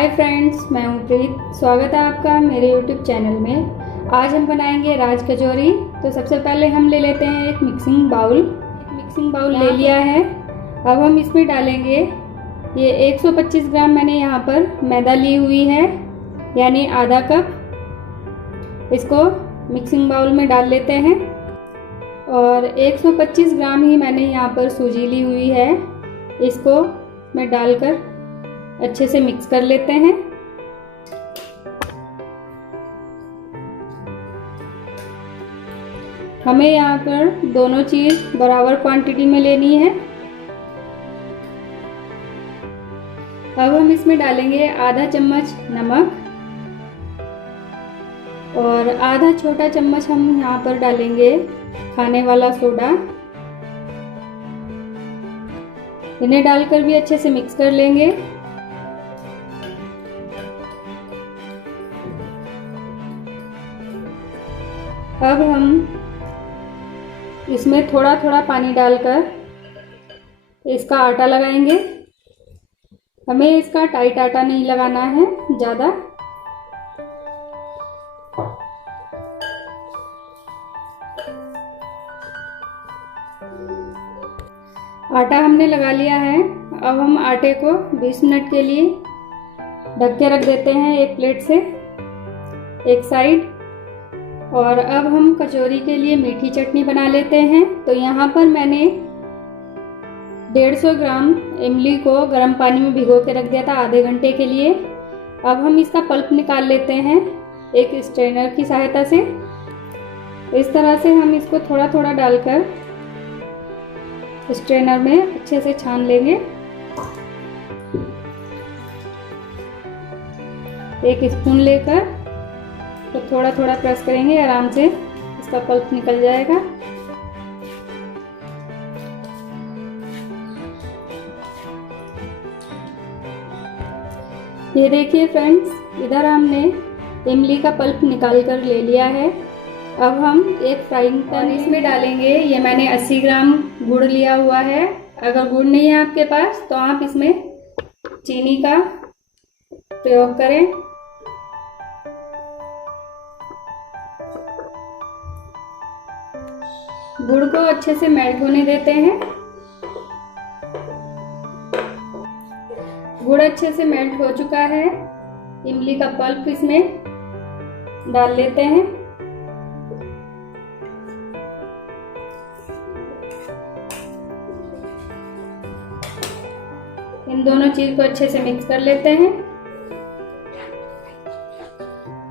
Hi friends, मैं हूँ प्रीत। स्वागत है आपका मेरे यूट्यूब चैनल में। आज हम बनाएंगे राज कचौरी। तो सबसे पहले हम ले लेते हैं एक मिक्सिंग बाउल ले लिया है। अब हम इसमें डालेंगे ये 125 ग्राम मैंने यहाँ पर मैदा ली हुई है, यानी आधा कप। इसको मिक्सिंग बाउल में डाल लेते हैं। और 125 ग्राम ही मैंने यहाँ पर सूजी ली हुई है, इसको मैं डालकर अच्छे से मिक्स कर लेते हैं। हमें यहाँ पर दोनों चीज बराबर क्वांटिटी में लेनी है। अब हम इसमें डालेंगे आधा चम्मच नमक और आधा छोटा चम्मच हम यहाँ पर डालेंगे खाने वाला सोडा। इन्हें डालकर भी अच्छे से मिक्स कर लेंगे। अब हम इसमें थोड़ा थोड़ा पानी डालकर इसका आटा लगाएंगे। हमें इसका टाइट आटा नहीं लगाना है ज़्यादा। आटा हमने लगा लिया है। अब हम आटे को 20 मिनट के लिए ढक के रख देते हैं एक प्लेट से एक साइड। और अब हम कचौरी के लिए मीठी चटनी बना लेते हैं। तो यहाँ पर मैंने 150 ग्राम इमली को गर्म पानी में भिगो के रख दिया था आधे घंटे के लिए। अब हम इसका पल्प निकाल लेते हैं एक स्ट्रेनर की सहायता से। इस तरह से हम इसको थोड़ा थोड़ा डालकर स्ट्रेनर में अच्छे से छान लेंगे। एक स्पून लेकर तो थोड़ा थोड़ा प्रेस करेंगे, आराम से इसका पल्प निकल जाएगा। ये देखिए फ्रेंड्स, इधर हमने इमली का पल्प निकाल कर ले लिया है। अब हम एक फ्राइंग पैन इसमें डालेंगे। ये मैंने 80 ग्राम गुड़ लिया हुआ है। अगर गुड़ नहीं है आपके पास तो आप इसमें चीनी का प्रयोग करें। गुड़ को अच्छे से मेल्ट होने देते हैं। गुड़ अच्छे से मेल्ट हो चुका है। इमली का पल्प इसमें डाल लेते हैं। इन दोनों चीज को अच्छे से मिक्स कर लेते हैं।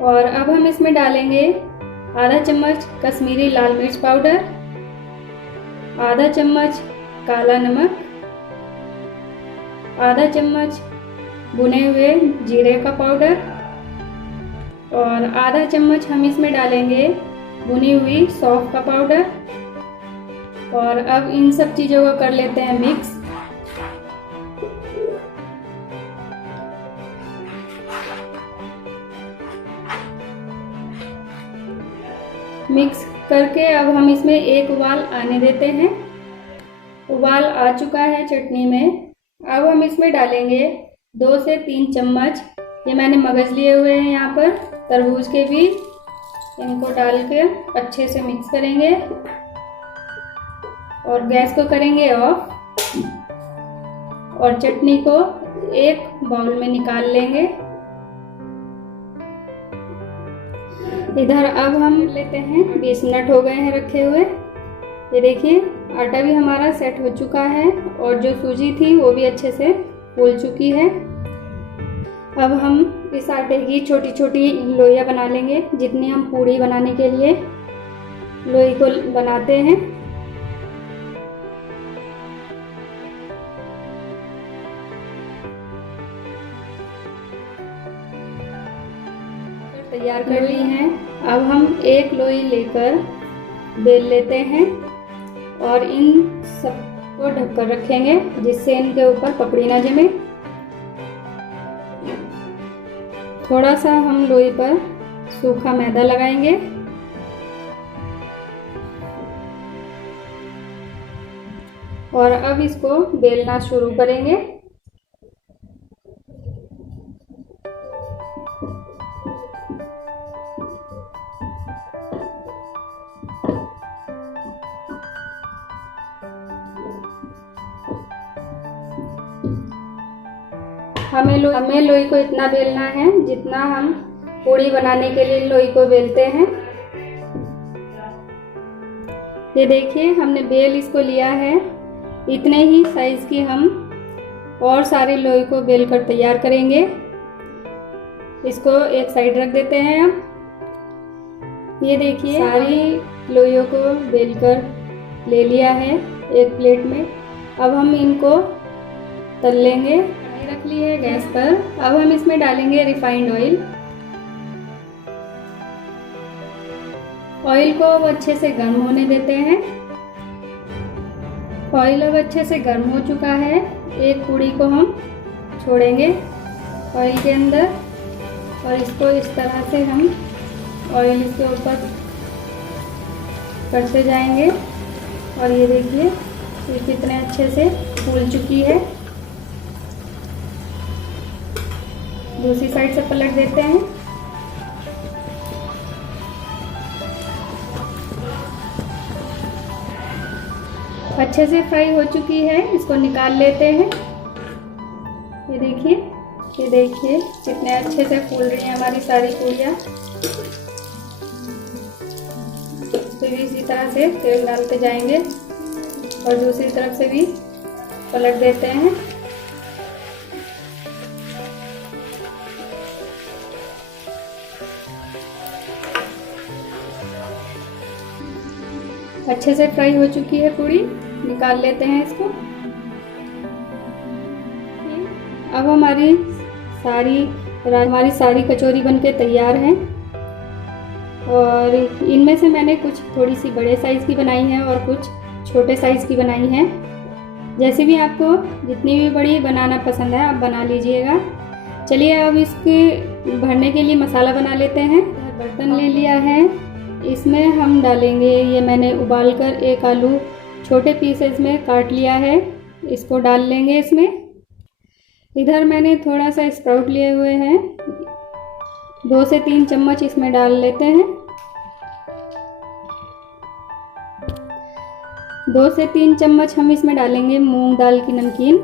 और अब हम इसमें डालेंगे आधा चम्मच कश्मीरी लाल मिर्च पाउडर, आधा चम्मच काला नमक, आधा चम्मच भुने हुए जीरे का पाउडर और आधा चम्मच हम इसमें डालेंगे भुनी हुई सौंफ का पाउडर। और अब इन सब चीज़ों को कर लेते हैं मिक्स। मिक्स करके अब हम इसमें एक उबाल आने देते हैं। उबाल आ चुका है चटनी में। अब हम इसमें डालेंगे 2 से 3 चम्मच, ये मैंने मगज लिए हुए हैं यहाँ पर तरबूज के बीज। इनको डाल के अच्छे से मिक्स करेंगे और गैस को करेंगे ऑफ। और चटनी को एक बाउल में निकाल लेंगे। इधर अब हम लेते हैं 20 मिनट हो गए हैं रखे हुए। ये देखिए आटा भी हमारा सेट हो चुका है और जो सूजी थी वो भी अच्छे से फूल चुकी है। अब हम इस आटे की छोटी छोटी लोइयां बना लेंगे, जितनी हम पूड़ी बनाने के लिए लोई को बनाते हैं। तैयार कर ली हैं। अब हम एक लोई लेकर बेल लेते हैं और इन सबको ढककर रखेंगे जिससे इनके ऊपर पपड़ी ना जमे। थोड़ा सा हम लोई पर सूखा मैदा लगाएंगे और अब इसको बेलना शुरू करेंगे। हमें लोई को इतना बेलना है जितना हम पूड़ी बनाने के लिए लोई को बेलते हैं। ये देखिए हमने बेल इसको लिया है। इतने ही साइज की हम और सारे लोई को बेल कर तैयार करेंगे। इसको एक साइड रख देते हैं। अब ये देखिए सारी लोइयों को बेलकर ले लिया है एक प्लेट में। अब हम इनको तल लेंगे। कढ़ाई रख ली है गैस पर। अब हम इसमें डालेंगे रिफाइंड ऑयल। ऑयल को अब अच्छे से गर्म होने देते हैं। ऑयल अब अच्छे से गर्म हो चुका है। एक पूड़ी को हम छोड़ेंगे ऑयल के अंदर और इसको इस तरह से हम ऑयल इसके ऊपर करते जाएंगे। और ये देखिए ये कितने अच्छे से फूल चुकी है। दूसरी साइड से पलट देते हैं। अच्छे से फ्राई हो चुकी है। इसको निकाल लेते हैं। ये देखिए कितने अच्छे से फूल रही हैं हमारी सारी पूड़ियाँ। फिर इसी तरह से तेल डालते जाएंगे और दूसरी तरफ से भी पलट देते हैं। अच्छे से फ्राई हो चुकी है पूड़ी। निकाल लेते हैं इसको। अब हमारी सारी कचौरी बनके तैयार हैं। और इनमें से मैंने कुछ थोड़ी सी बड़े साइज़ की बनाई है और कुछ छोटे साइज़ की बनाई है। जैसे भी आपको जितनी भी बड़ी बनाना पसंद है आप बना लीजिएगा। चलिए अब इसके भरने के लिए मसाला बना लेते हैं। बर्तन ले लिया है। इसमें हम डालेंगे, ये मैंने उबाल कर एक आलू छोटे पीसेस में काट लिया है, इसको डाल लेंगे इसमें। इधर मैंने थोड़ा सा स्प्राउट लिए हुए हैं, 2 से 3 चम्मच इसमें डाल लेते हैं। 2 से 3 चम्मच हम इसमें डालेंगे मूंग दाल की नमकीन।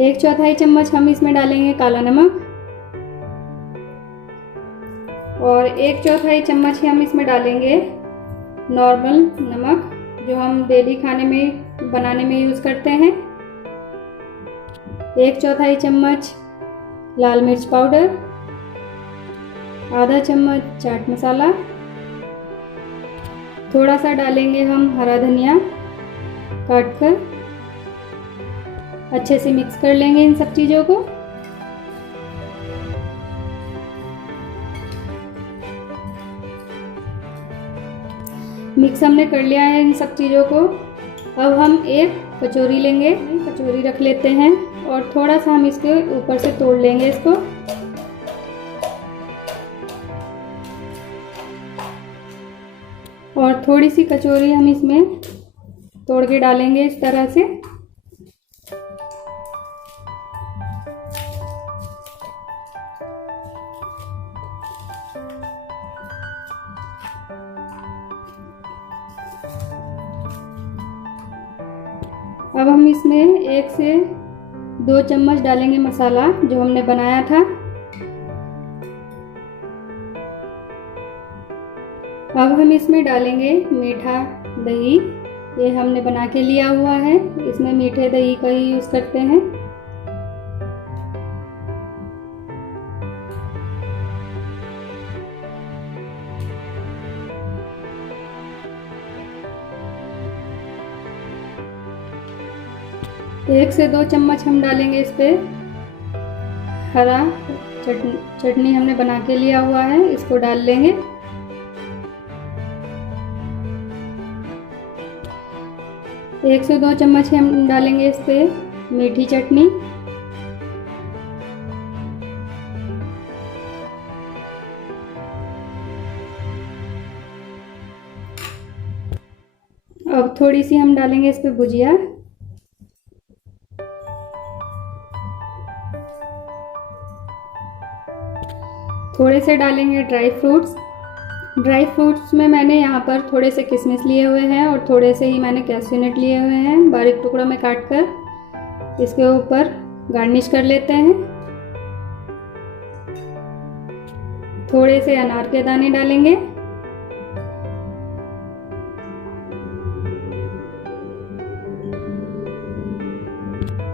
1/4 चम्मच हम इसमें डालेंगे काला नमक और 1/4 चम्मच ही हम इसमें डालेंगे नॉर्मल नमक जो हम डेली खाने में बनाने में यूज़ करते हैं। 1/4 चम्मच लाल मिर्च पाउडर, आधा चम्मच चाट मसाला, थोड़ा सा डालेंगे हम हरा धनिया काट कर। अच्छे से मिक्स कर लेंगे इन सब चीज़ों को। मिक्स हमने कर लिया है इन सब चीज़ों को। अब हम एक कचौरी लेंगे, कचौरी रख लेते हैं और थोड़ा सा हम इसके ऊपर से तोड़ लेंगे इसको। और थोड़ी सी कचौरी हम इसमें तोड़ के डालेंगे इस तरह से। अब हम इसमें 1 से 2 चम्मच डालेंगे मसाला जो हमने बनाया था। अब हम इसमें डालेंगे मीठा दही, ये हमने बना के लिया हुआ है। इसमें मीठे दही का ही यूज़ करते हैं। एक से 2 चम्मच हम डालेंगे इस पे हरा चटनी हमने बना के लिया हुआ है, इसको डाल लेंगे। एक से 2 चम्मच हम डालेंगे इस पे मीठी चटनी। अब थोड़ी सी हम डालेंगे इस पे भुजिया। थोड़े से डालेंगे ड्राई फ्रूट्स। ड्राई फ्रूट्स में मैंने यहाँ पर थोड़े से किशमिश लिए हुए हैं और थोड़े से ही मैंने कैश्यू नट लिए हुए हैं, बारीक टुकड़ों में काट कर इसके ऊपर गार्निश कर लेते हैं। थोड़े से अनार के दाने डालेंगे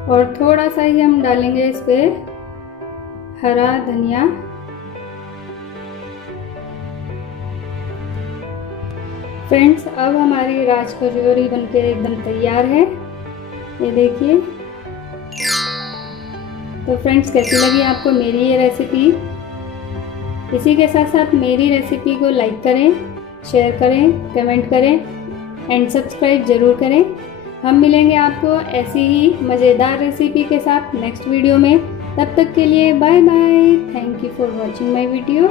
और थोड़ा सा ही हम डालेंगे इस पे हरा धनिया। फ्रेंड्स, अब हमारी राज कचौरी बनके एकदम तैयार है, ये देखिए। तो फ्रेंड्स, कैसी लगी आपको मेरी ये रेसिपी? इसी के साथ साथ मेरी रेसिपी को लाइक करें, शेयर करें, कमेंट करें एंड सब्सक्राइब ज़रूर करें। हम मिलेंगे आपको ऐसी ही मज़ेदार रेसिपी के साथ नेक्स्ट वीडियो में। तब तक के लिए bye bye. Thank you for watching my video.